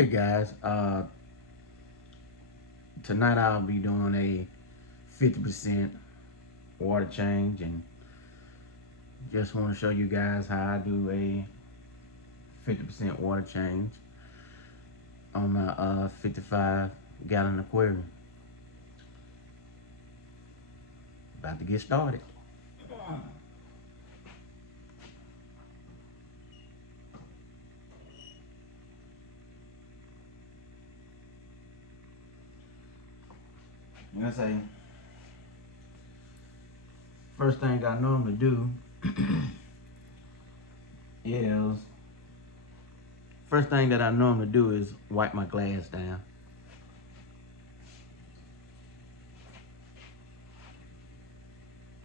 Hey guys, tonight I'll be doing a 50% water change, and just want to show you guys how I do a 50% water change on my 55-gallon aquarium. About to get started. I'm gonna say, first thing I normally do is, wipe my glass down.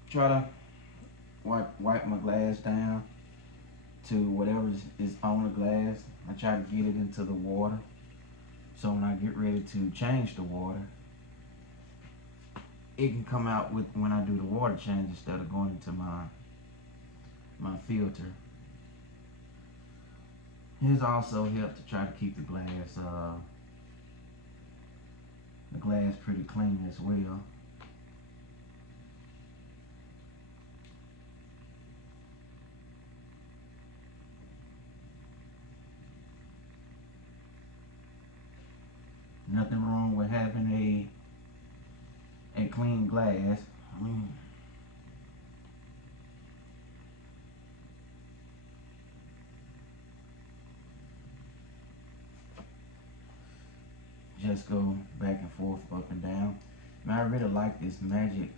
Try to wipe my glass down to whatever is on the glass. I try to get it into the water, so when I get ready to change the water, it can come out with when I do the water change instead of going into my filter. This also helps to try to keep the glass pretty clean as well. Nothing wrong with having a clean glass. Just go back and forth, up and down. Man, I really like this magnet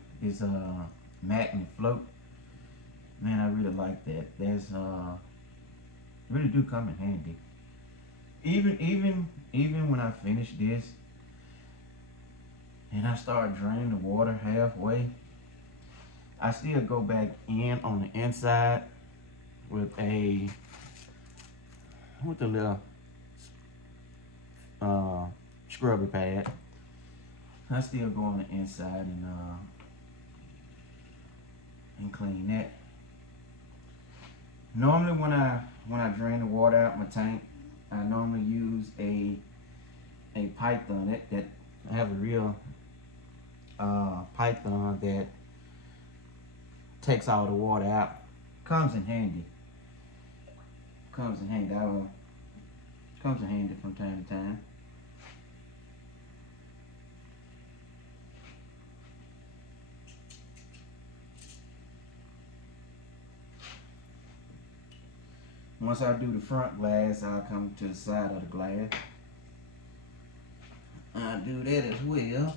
float. Man, I really like that. There's really do come in handy. Even when I finish this and I start draining the water halfway, I still go back in on the inside with a little scrubber pad. I still go on the inside and clean that. Normally when I drain the water out my tank, I normally use a python. That I have a real python that takes all the water out. Comes in handy. Comes in handy from time to time. Once I do the front glass, I'll come to the side of the glass. I'll do that as well.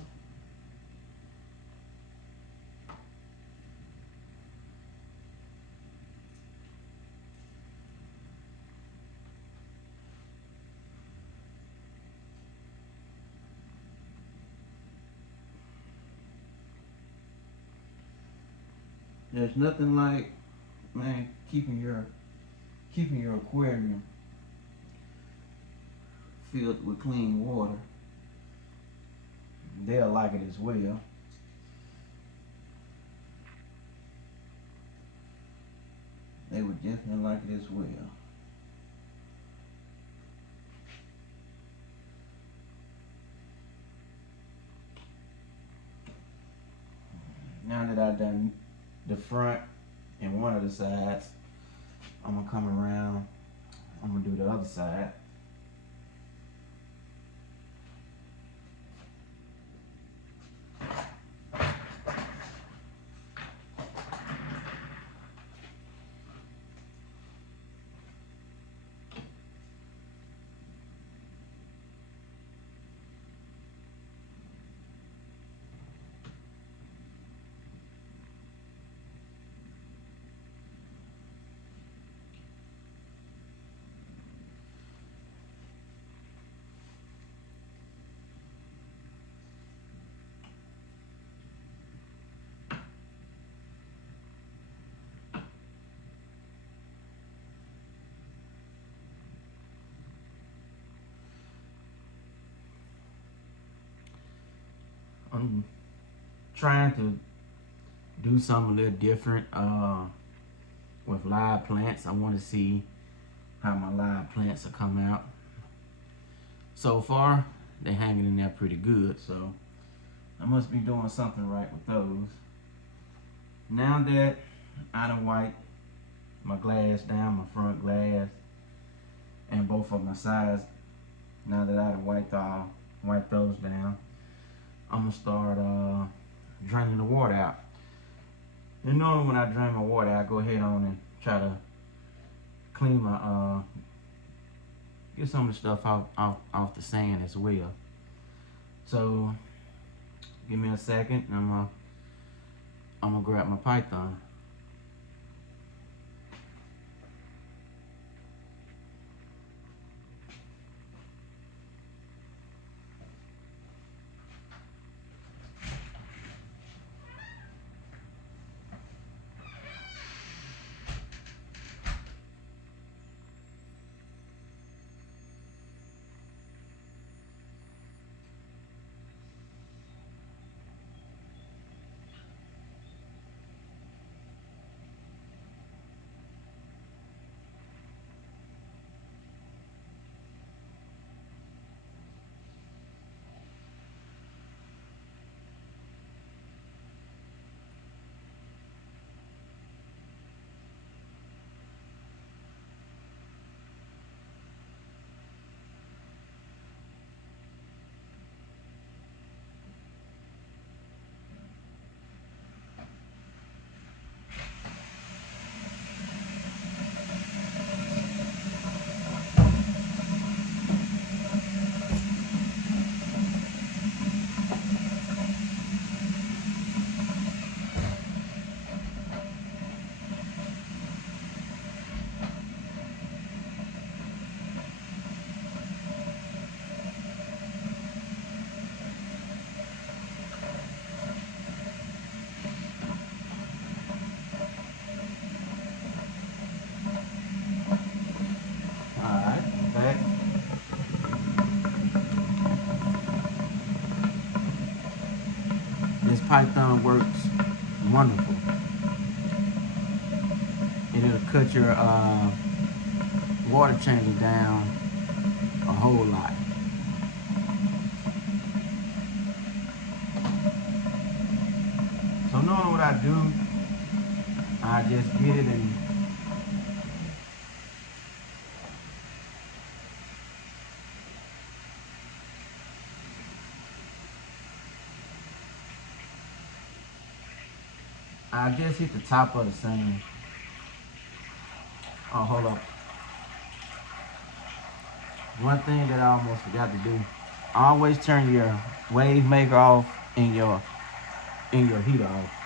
There's nothing like, man, keeping your aquarium filled with clean water. They'll like it as well. They would definitely like it as well. Now that I've done the front and one of the sides, I'm gonna come around. I'm gonna do the other side. I'm trying to do something a little different with live plants. I want to see how my live plants will come out. So far, they're hanging in there pretty good, so I must be doing something right with those. Now that I done wiped my glass down, my front glass, and both of my sides, now that I done wiped those down, I'm gonna start draining the water out. And normally when I drain my water, I go ahead on and try to clean my get some of the stuff off the sand as well. So give me a second, and I'm gonna grab my Python. Alright, back. This Python works wonderful. And it'll cut your water changing down a whole lot. So knowing what I do, I just get it and I just hit the top of the sand. Oh, hold up. One thing that I almost forgot to do, always turn your wave maker off and your heater off.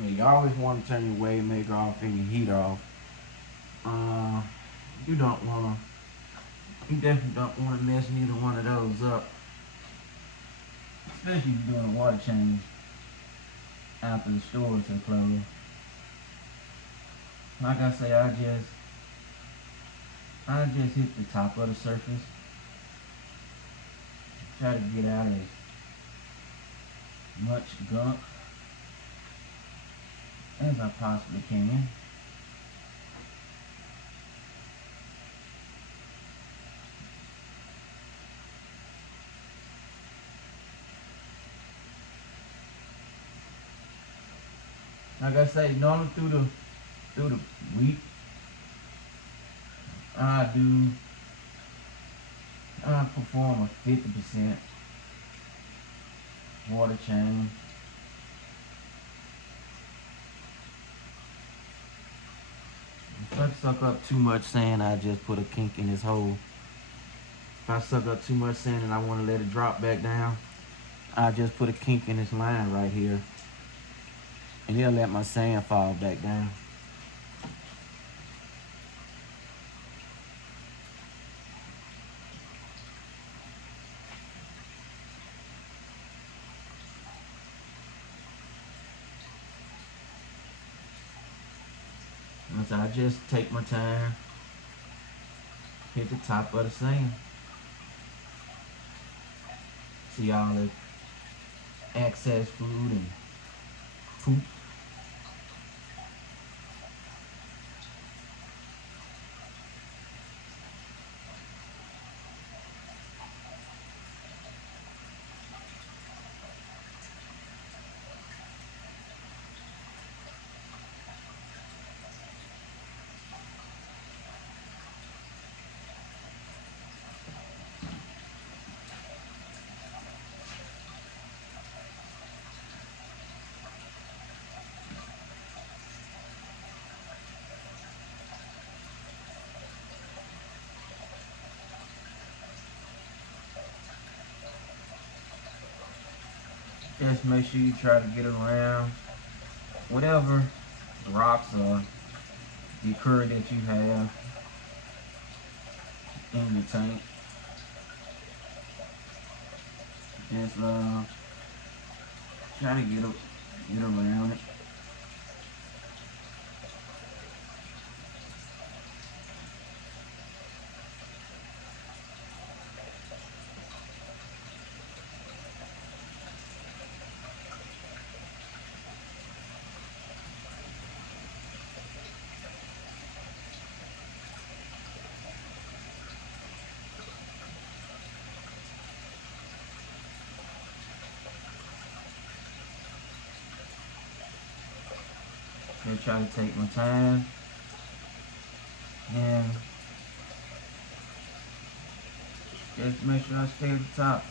Yeah, you always want to turn your wave maker off and your heater off. You don't want to, you definitely don't want to mess neither one of those up. Especially if you're doing a water change after the stores are closed. Like I say, I just hit the top of the surface. Try to get out as much gunk as I possibly can. Like I say, normally through the week, I perform a 50% water change. If I suck up too much sand, I just put a kink in this hole. If I suck up too much sand and I want to let it drop back down, I just put a kink in this line right here, and it'll let my sand fall back down. So I just take my time, hit the top of the sand. See all the excess food and poop. Just make sure you try to get around whatever rocks or debris that you have in your tank. Just try to get around it. Just try to take my time and just make sure I stay at the top.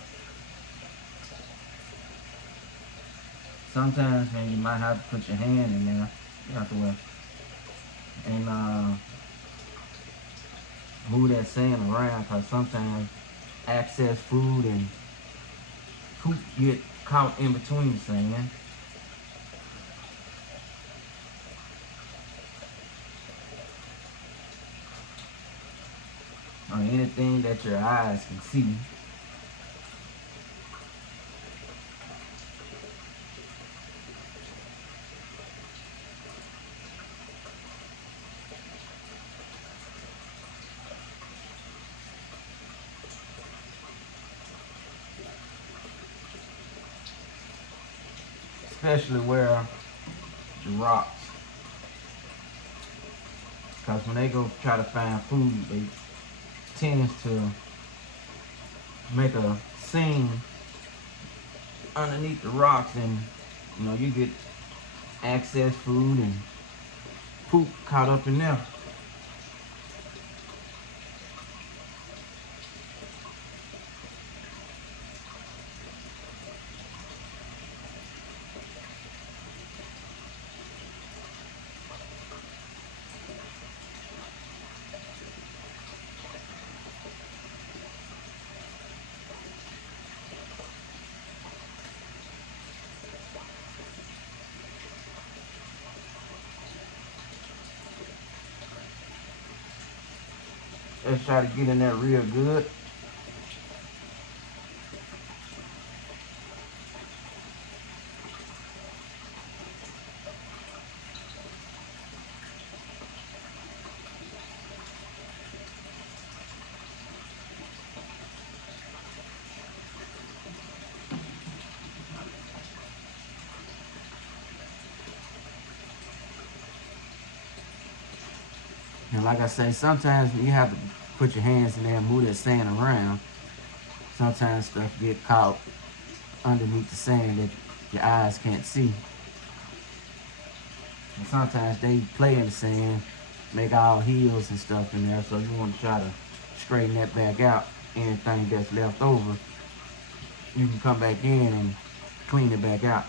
Sometimes, man, you might have to put your hand in there. You have to and move that sand around, because sometimes excess food and poop get caught in between the sand. Or anything that your eyes can see. Especially where the rocks. Because when they go try to find food, they tends to make a seam underneath the rocks, and you get excess food and poop caught up in there. Let's try to get in there real good. And like I say, sometimes you have to put your hands in there and move that sand around. Sometimes stuff get caught underneath the sand that your eyes can't see. And sometimes they play in the sand, make all hills and stuff in there, so you want to try to straighten that back out. Anything that's left over, you can come back in and clean it back out.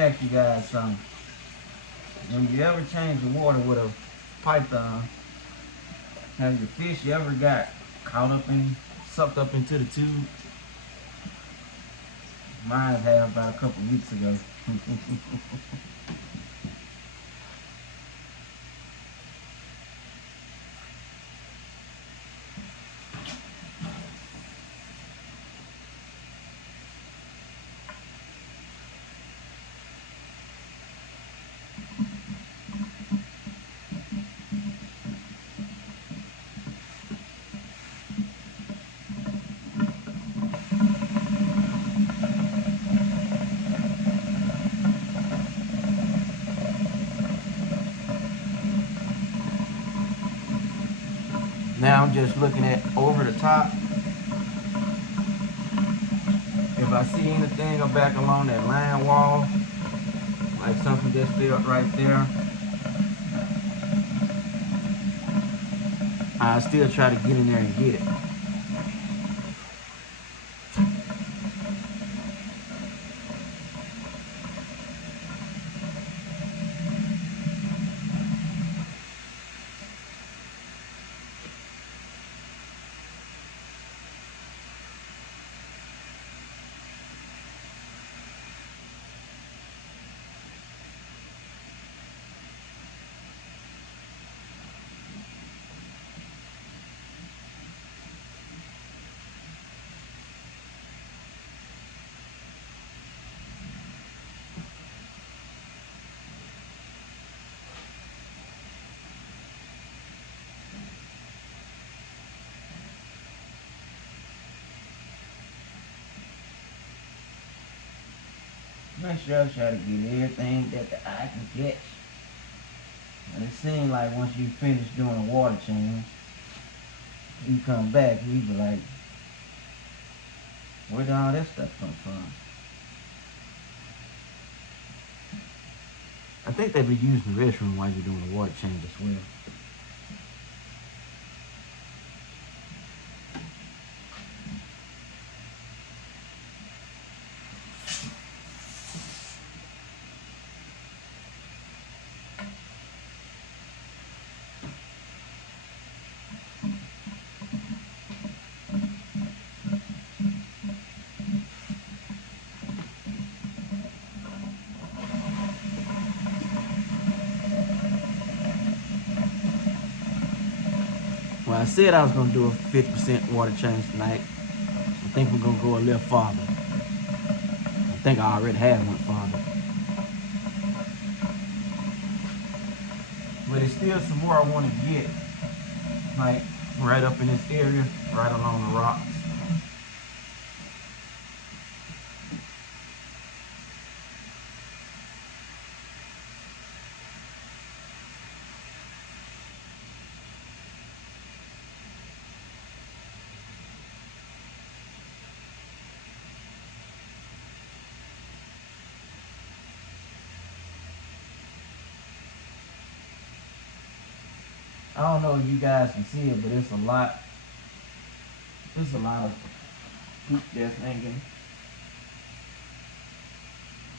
ask you guys something. When you ever change the water with a python, have your fish you ever got caught up in, sucked up into the tube? Mine have about a couple weeks ago. Now I'm just looking at over the top. If I see anything up back along that line wall, like something just filled right there, I still try to get in there and get it. Make sure I try to get everything that the eye can catch. And it seems like once you finish doing a water change, you come back, you be like, where did all that stuff come from? I think they be using the restroom while you're doing the water change as well. Well, I said I was going to do a 50% water change tonight. I think we're going to go a little farther. I think I already have went farther. But there's still some more I want to get. Like right up in this area, right along the rocks. I don't know if you guys can see it, but it's a lot. It's a lot of poop that's hanging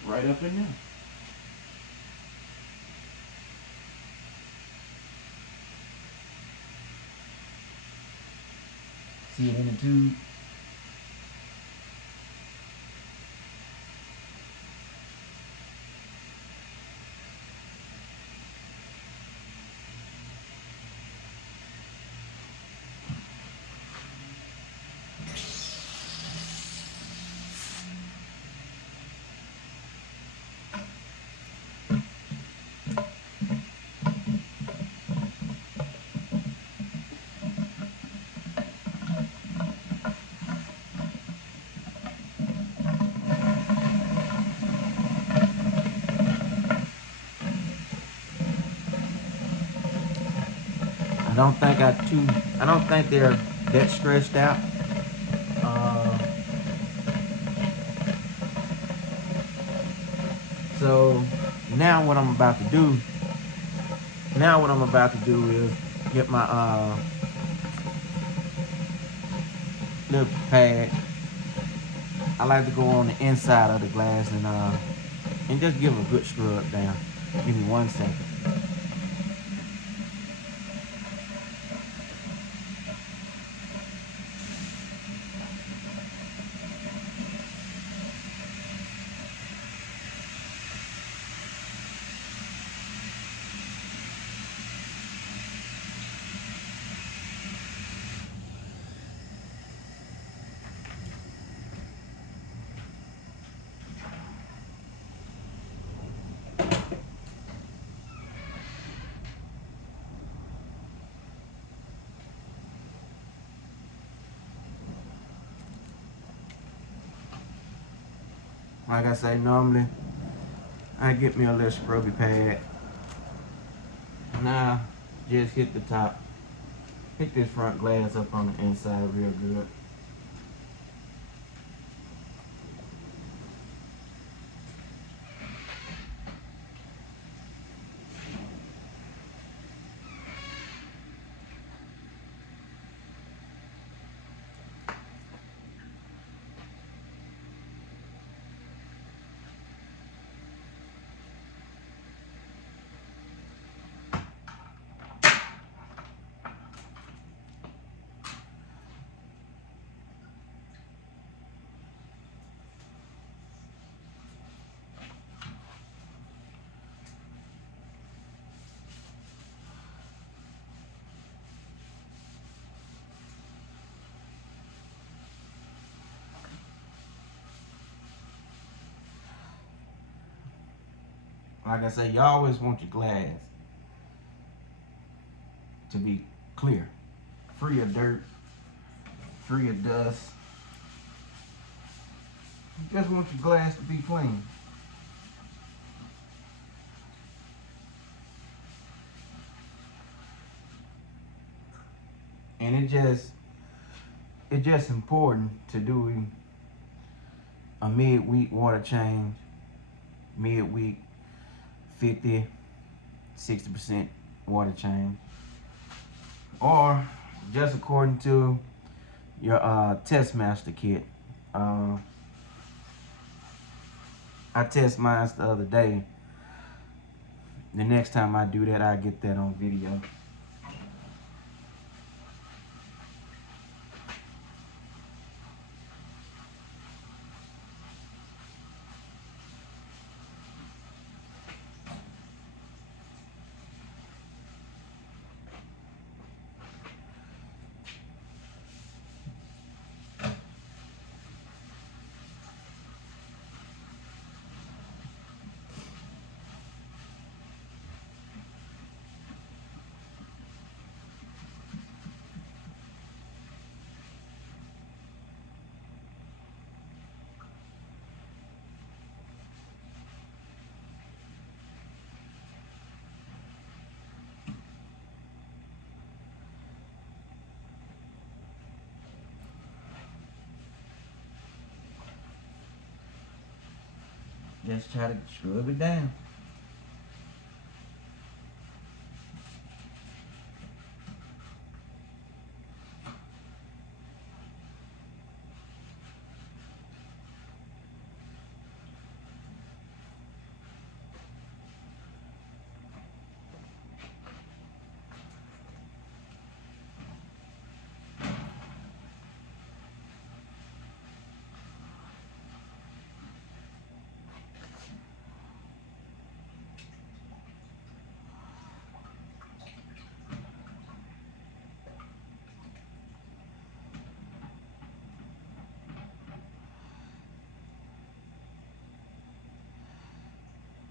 right up in there. See it in the tube? I don't think they're that stressed out. So now what I'm about to do is get my little pad. I like to go on the inside of the glass and And just give them a good scrub down. Give me 1 second. Like I say, normally I get me a little scrubby pad. Now, just hit the top. Hit this front glass up on the inside real good. Like I say, you always want your glass to be clear, free of dirt, free of dust. You just want your glass to be clean. And it's just important to do a midweek water change, midweek 50, 60% water change, or just according to your Testmaster kit. I test mine the other day. The next time I do that, I get that on video. Just try to scrub it down.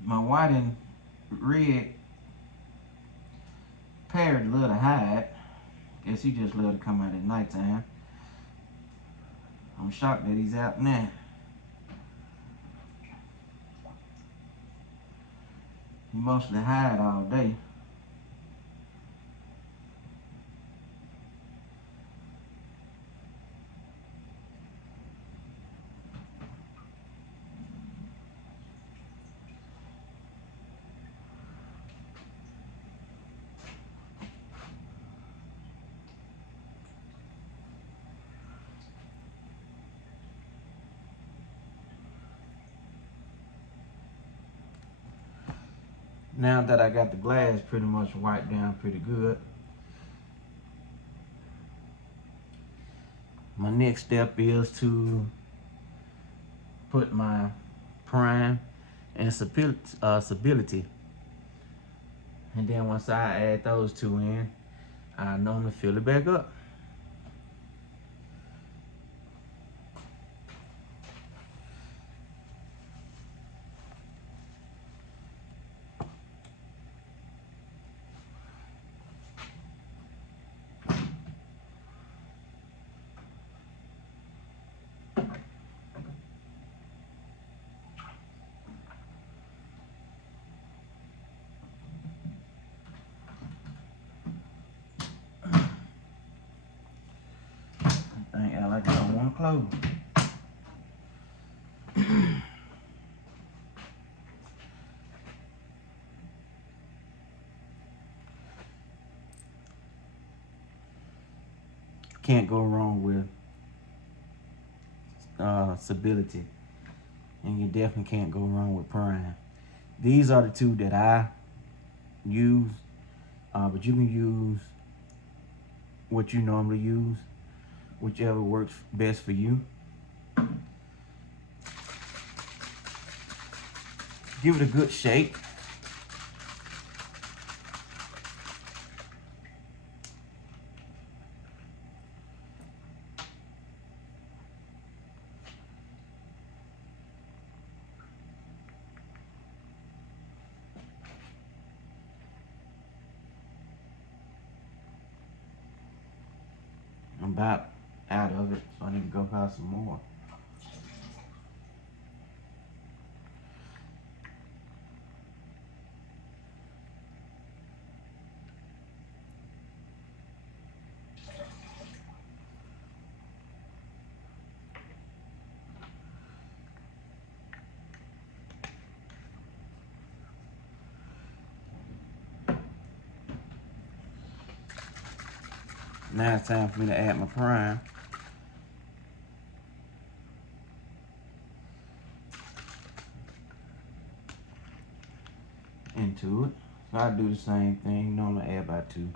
My white and red parrot love to hide. Guess he just love to come out at nighttime. I'm shocked that he's out now. He mostly hide all day. Now that I got the glass pretty much wiped down pretty good, my next step is to put my prime and stability. And then once I add those two in, I normally fill it back up. I like I don't want to close. Can't go wrong with stability, and you definitely can't go wrong with prime. These are the two that I use, but you can use what you normally use, whichever works best for you. Give it a good shake. I'm about out of it, so I need to go buy some more. Now it's time for me to add my prime. Into it. So I do the same thing. Normally add about 2.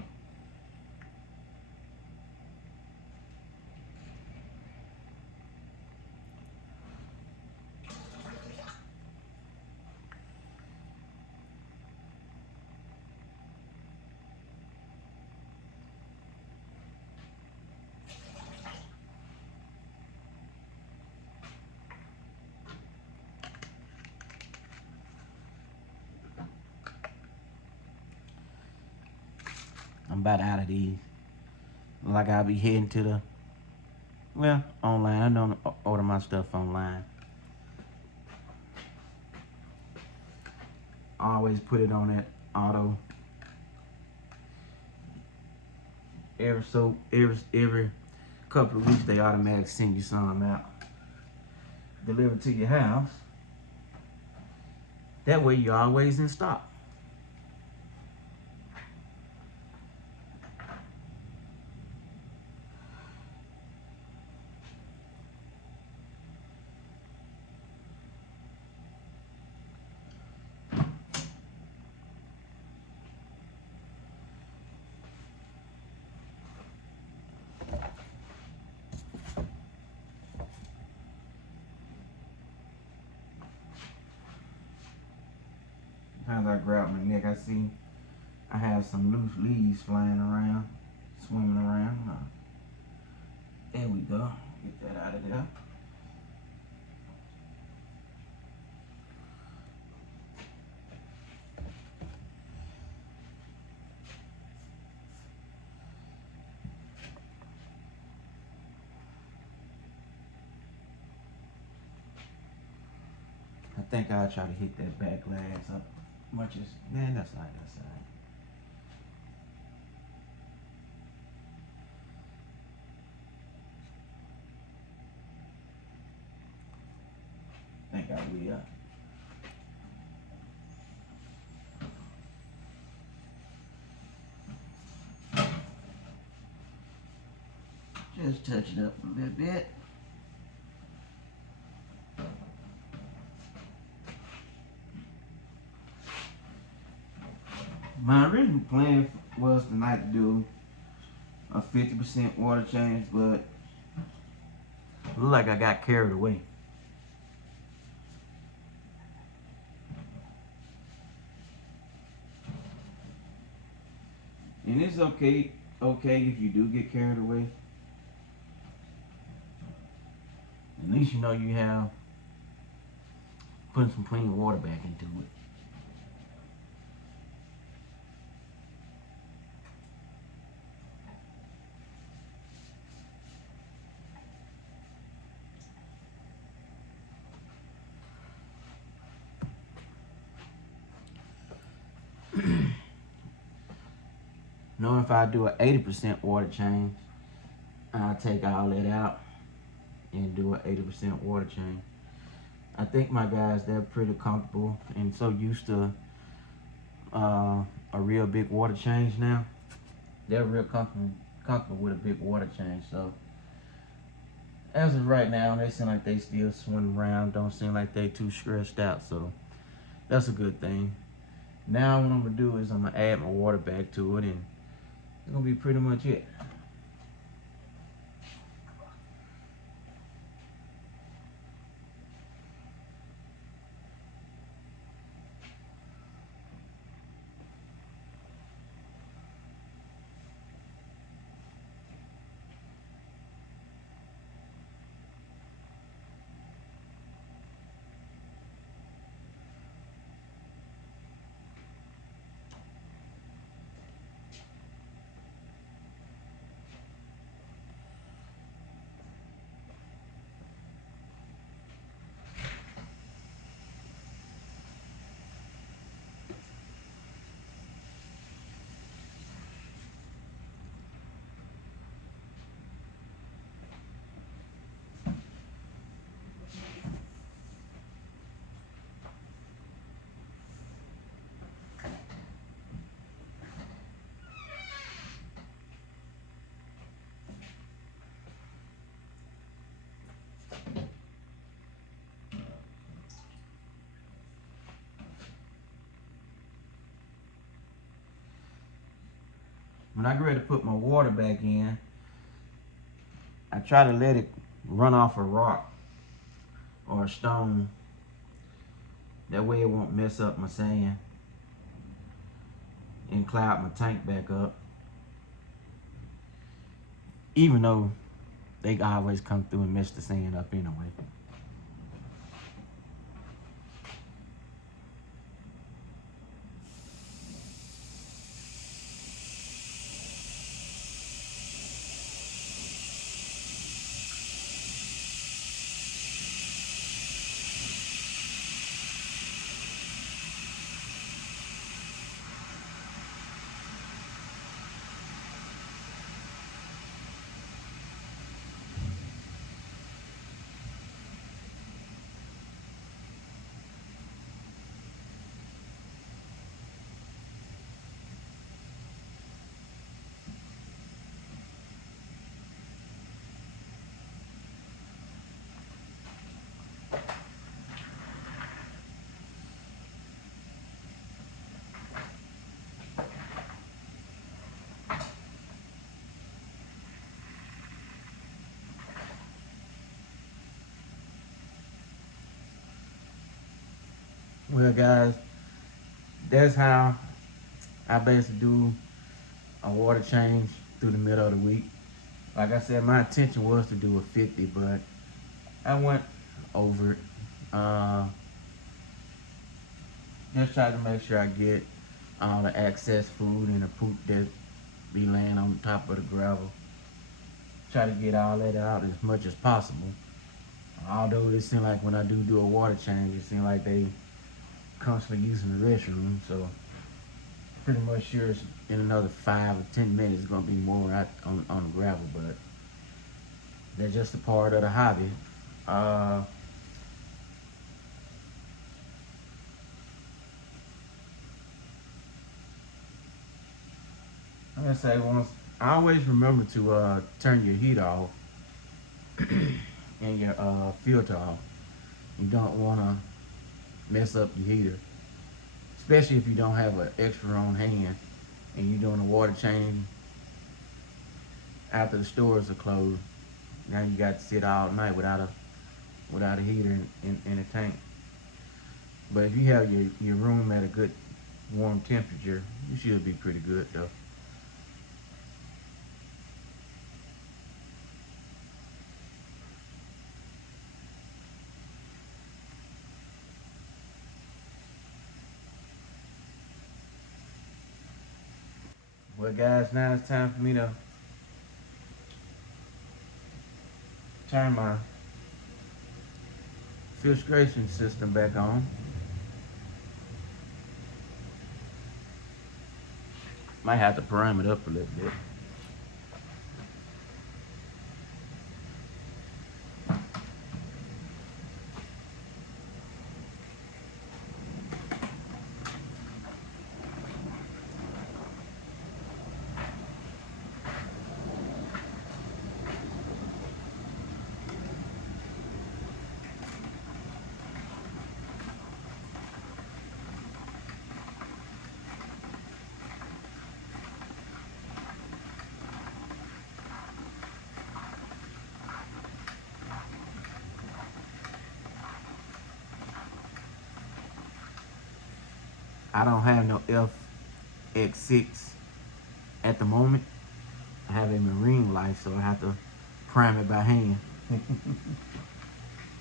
I'm about out of these. Like I'll be heading to the, well, online. I don't order my stuff online. I always put it on that auto. Every couple of weeks they automatically send you some out, delivered to your house. That way you're always in stock. As I grab my neck, I see I have some loose leaves flying around, swimming around. There we go. Get that out of there. I think I'll try to hit that back glass up much as, man, that's not that side. I think I will. Just touch it up a little bit. plan was tonight to do a 50% water change, but look like I got carried away. And it's okay if you do get carried away. At least you know you have putting some clean water back into it. Knowing if I do an 80% water change, I'll take all that out and do an 80% water change. I think my guys, they're pretty comfortable and so used to a real big water change now. They're real comfortable with a big water change. So as of right now, they seem like they still swimming around. Don't seem like they too stressed out. So that's a good thing. Now what I'm gonna do is I'm gonna add my water back to it, and it's gonna be pretty much it. When I get ready to put my water back in, I try to let it run off a rock or a stone. That way it won't mess up my sand and cloud my tank back up. Even though they always come through and mess the sand up anyway. Well, guys, that's how I basically do a water change through the middle of the week. Like I said, my intention was to do a 50, but I went over it. Just try to make sure I get all the excess food and the poop that be laying on top of the gravel. Try to get all that out as much as possible. Although it seems like when I do a water change, it seems like they constantly using the restroom. So pretty much sure it's in another 5 or 10 minutes it's gonna be more out on the gravel, but that's just a part of the hobby. I'm gonna say once, I always remember to turn your heat off and your filter off. You don't wanna mess up your heater, especially if you don't have an extra on hand. and you're doing a water change after the stores are closed, now you got to sit all night without a heater in the tank. But if you have your room at a good warm temperature, you should be pretty good though. Well guys, now it's time for me to turn my filtration system back on. Might have to prime it up a little bit. I don't have no FX6 at the moment. I have a marine life, so I have to prime it by hand.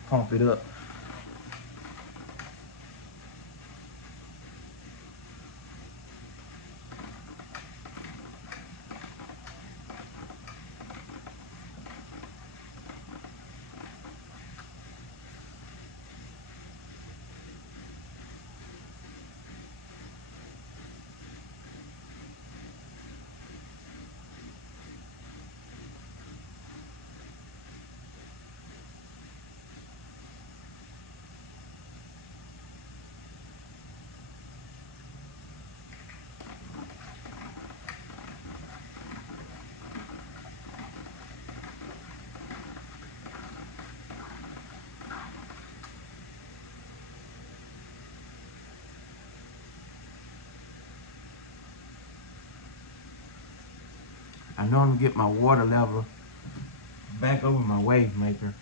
Pump it up. I normally get my water level back over my wave maker.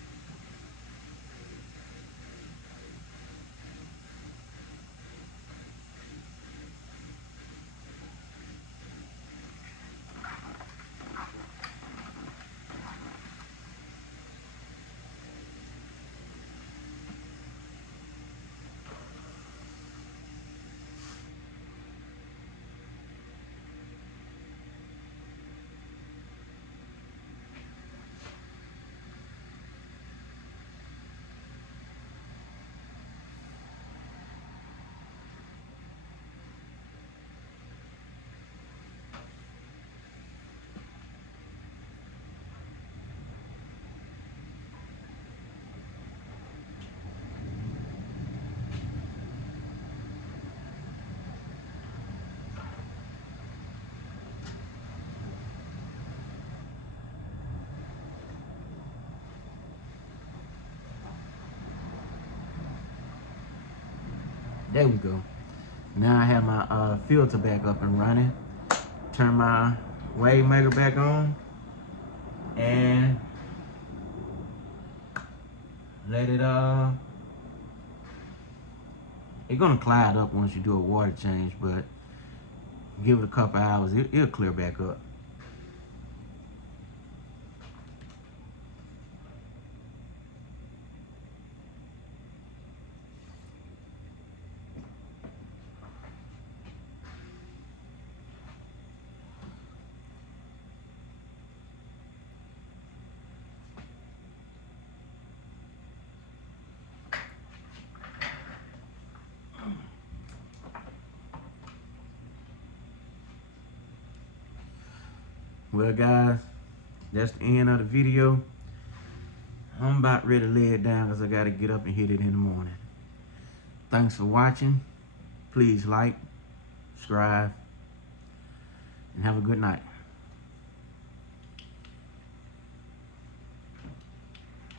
There we go. Now I have my filter back up and running. Turn my wave maker back on and let it it's gonna cloud up once you do a water change, but give it a couple hours, it'll clear back up. Well guys, that's the end of the video. I'm about ready to lay it down because I got to get up and hit it in the morning. Thanks for watching. Please like, subscribe, and have a good night.